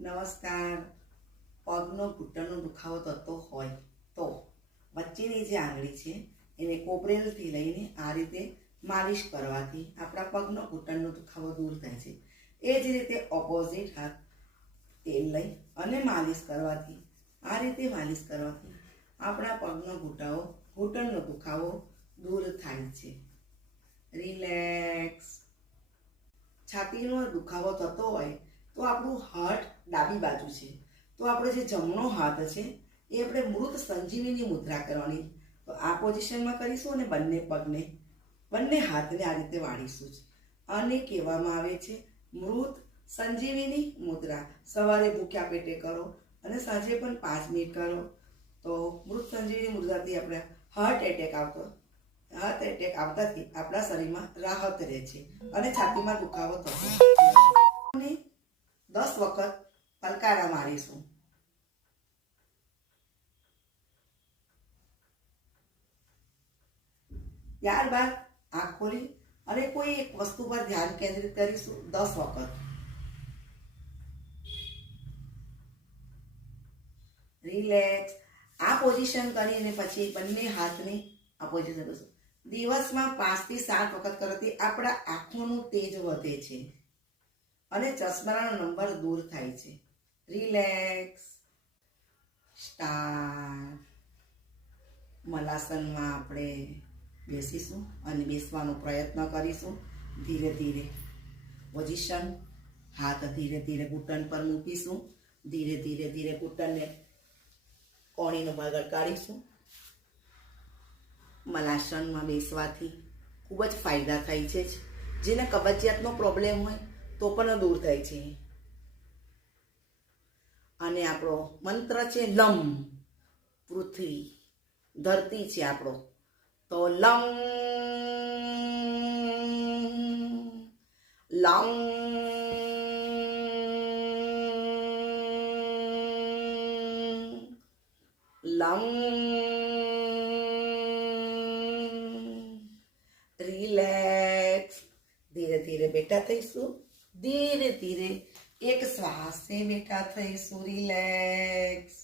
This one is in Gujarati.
નમસ્કાર. પગનો ઘૂંટણનો દુખાવો થતો હોય તો વચ્ચેની જે આંગળી છે એને કોપરેલથી લઈને આ રીતે માલિશ કરવાથી આપણા પગનો ઘૂંટણનો દુખાવો દૂર થાય છે. એ જ રીતે ઓપોઝિટ હાથ તેલ લઈ અને માલિશ કરવાથી આ રીતે માલિશ કરવાથી આપણા પગનો ઘૂંટણનો દુખાવો દૂર થાય છે. રિલેક્સ. છાતીનો દુખાવો થતો હોય તો આપણું હાથ ડાબી બાજુ છે, તો આપણો જે જમણો હાથ છે એ આપણે મૃત સંજીવની મુદ્રા કરવાની. તો આ પોઝિશનમાં કરીશું અને બંને હાથને આ રીતે વાળીશું. અને કહેવામાં આવે છે મૃત સંજીવની મુદ્રા. સવારે ભૂખ્યા પેટે કરો અને સાંજે પણ 5 મિનિટ કરો તો મૃત સંજીવની મુદ્રાથી આપણે હાર્ટ એટેક આવતાથી આપણા શરીરમાં રાહત રહે છે અને છાતીમાં દુખાવો થતો અને 10 વખત પલકારા મારીશું. ત્યારબાદ આંખ ખોલી અને કોઈ એક વસ્તુ પર ધ્યાન કેન્દ્રિત કરીશું 10 વખત. રિલેક્સ. આ પોઝિશન કરીને પછી બંને હાથને આ પોઝિશન કરશું. દિવસમાં 5 થી 7 વખત કરવાથી આપણા આંખોનું તેજ વધે છે અને ચશ્માનો નંબર દૂર થાય છે. રિલેક્સ. સ્ટાર્ટ. મલાસનમાં આપણે બેસીશું અને બેસવાનો પ્રયત્ન કરીશું. ધીરે ધીરે પોઝિશન. હાથ ધીરે ધીરે ઘૂંટણ પર મૂકીશું. ધીરે ધીરે ઘૂંટણને કોણીનો ભાગ કાઢીશું. મલાસનમાં બેસવાથી ખૂબ જ ફાયદા થાય છે. જેને કબજિયાતનો પ્રોબ્લેમ હોય તો પણ દૂર થાય છે. અને આપણો મંત્ર છે લમ. પૃથ્વી ધરતી છે આપણો, તો લમ લમ લમ. રિલેક્સ. ધીરે ધીરે બેઠા થઈશું. ધીરે ધીરે એક શ્વાસે બેઠા થઈશું. રિલેક્સ.